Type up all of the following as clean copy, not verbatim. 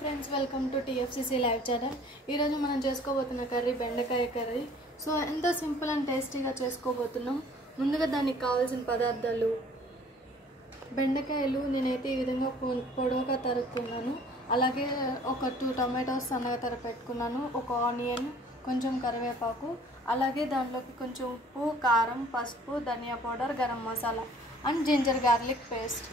Friends, welcome to TFCC live channel. ఈరోజు మనం చేసుకోబోతున్న curry బెండకాయ కర్రీ. సో ఎంతో సింపుల్ అండ్ టేస్టీగా చేసుకోబోతున్నాం. ముందుగా దానికి కావాల్సిన పదార్థాలు: బెండకాయలు నేనైతే ఈ విధంగా పొడవుగా తరుక్కున్నాను. అలాగే ఒక 2 టొమాటోస్ సన్నగా తరపెట్టుకున్నాను, ఒక ఆనియన్, కొంచెం కరివేపాకు, అలాగే దాంట్లోకి కొంచెం ఉప్పు, కారం, పసుపు, ధనియా powder, garam masala and ginger garlic paste.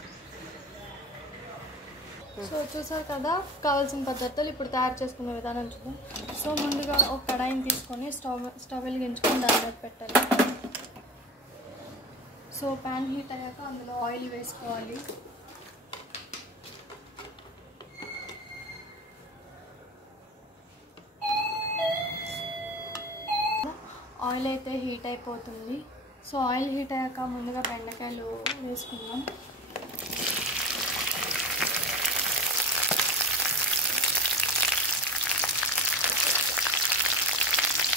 So చూసారు కదా కావాల్సిన పదార్థాలు. ఇప్పుడు తయారు చేసుకునే విధానం చూద్దాం. సో ముందుగా ఒక కడాయిని తీసుకొని స్టవ్ వెలిగించుకొని దాని మీద పెట్టాలి. సో ప్యాన్ హీట్ అయ్యాక అందులో ఆయిల్ వేసుకోవాలి. ఆయిల్ అయితే హీట్ అయిపోతుంది. సో ఆయిల్ హీట్ అయ్యాక ముందుగా బెండకాయలు వేసుకుందాం.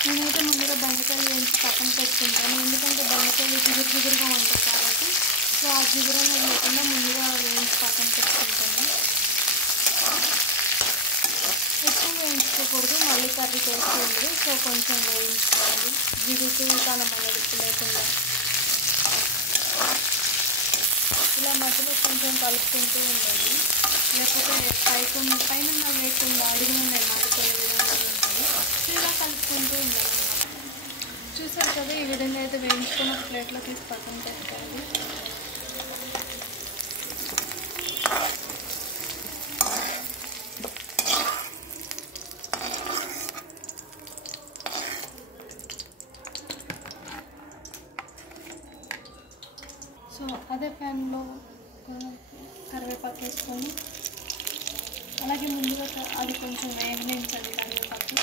నేనైతే ముందుగా బెండకాయలు వేయించి పక్కన పెట్టుకుంటాను, ఎందుకంటే బెండకాయలు జిగురుగా ఉంటాయి కాబట్టి. సో ఆ జిగురు అనేది లేకుండా ముందుగా వేయించి పక్కన పెట్టుకుంటాను. ఎక్కువ వేయించుకోకూడదు, మళ్ళీ కర్రీ టేస్ట్ ఉంది. సో కొంచెం వేయించుకోవాలి, జిగురు తనం అనేది లేకుండా. ఇలా మధ్యలో కొంచెం కలుపుకుంటూ ఉండాలి, లేకపోతే పైన వేయకుండా అడిగి ఉన్నాయి మాడిపోయే విధంగా ఉంటుంది. సో ఇలా కలుపుకుంటూ ఉండాలి. చూసారు కదా, ఈ విధంగా అయితే వేయించుకొని ఒక ప్లేట్లో తీసి పక్కన పెట్టుకోవాలి. సో అదే ప్యాన్లో కరివేపాకు వేసుకొని, అలాగే ముందుగా అది కొంచెం వేగనించాలి కరివేపాకు.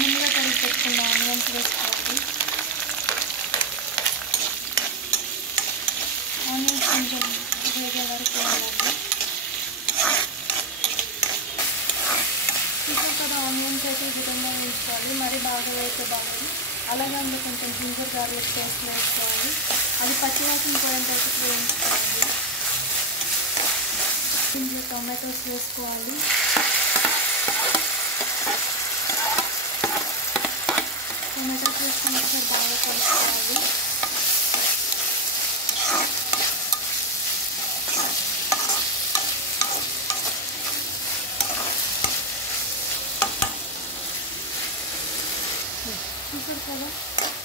ముందుగా కలిపి పెట్టుకున్న ఆనియన్స్ వేసుకోవాలి. ఆనియన్స్ కొంచెం వేగే వరకు ఉండాలి. చూసాం కదా, ఆనియన్స్ అయితే ఈ విధంగా వేసుకోవాలి, మరి బాగా వేస్తే బాగోదు. అలాగే అందులో కొంచెం జింజర్ గార్లిక్ పేస్ట్ వేసుకోవాలి, అది పచ్చివాసన పోయేంత వరకు వేయించుకోవాలి. ఇందులో టొమాటోస్ వేసుకోవాలి. టొమాటోస్ వేసుకొని ఒకసారి బాగా కలుపుకోవాలి. చూసారు కదా,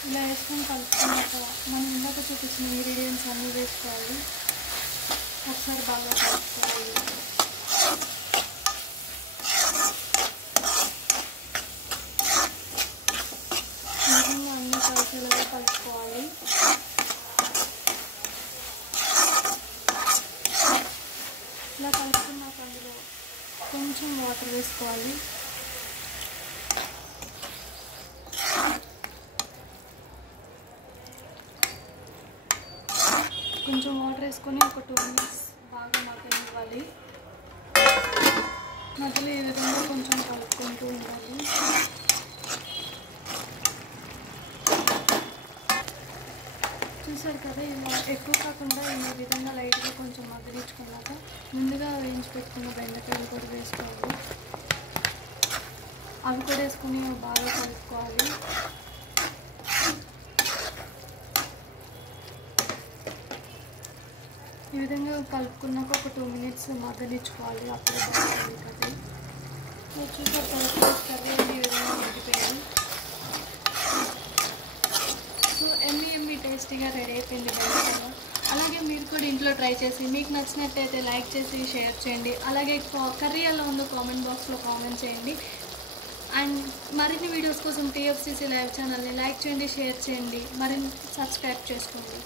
ఇలా వేసుకొని కలుపుకున్నాక మనం ఇందాక చూపించిన ఇంగ్రీడియంట్స్ అన్నీ వేసుకోవాలి. ఒకసారి బాగా కలుపుకోవాలి. విధంగా అన్నీ కలిసేలాగా కలుపుకోవాలి. ఇలా కలుపుకున్నాక అందులో కొంచెం వాటర్ వేసుకోవాలి. కొంచెం వాటర్ వేసుకొని ఒక 2 minutes బాగా మగ్గనివ్వాలి. మధ్యలో ఈ విధంగా కొంచెం కలుపుకుంటూ ఉండాలి. చూసారు కదా, ఇలా ఎక్కువ కాకుండా ఈ విధంగా లైట్గా కొంచెం మగ్గనిచ్చుకున్నాక ముందుగా వేయించి పెట్టుకున్న బెండకాయలు కూడా వేసుకోవాలి. అవి కూడా వేసుకొని బాగా కలుపుకోవాలి. ఈ విధంగా కలుపుకున్నాక ఒక 2 minutes మగ్గనిచ్చుకోవాలి. అప్పుడే బాగుంటుంది కర్రీ. చూసారు కదా, కర్రీ ఈ విధంగా మగ్గిపోయింది. సో ఎమ్మి టేస్టీగా రెడీ అయిపోయింది బెండకాయ. అలాగే మీరు కూడా ఇంట్లో ట్రై చేసి మీకు నచ్చినట్టయితే లైక్ చేసి షేర్ చేయండి. అలాగే కర్రీ ఎలా ఉందో కామెంట్ బాక్స్లో కామెంట్ చేయండి. అండ్ మరిన్ని వీడియోస్ కోసం TFCC లైవ్ ఛానల్ని లైక్ చేయండి, షేర్ చేయండి, మరిన్ని సబ్స్క్రైబ్ చేసుకోండి.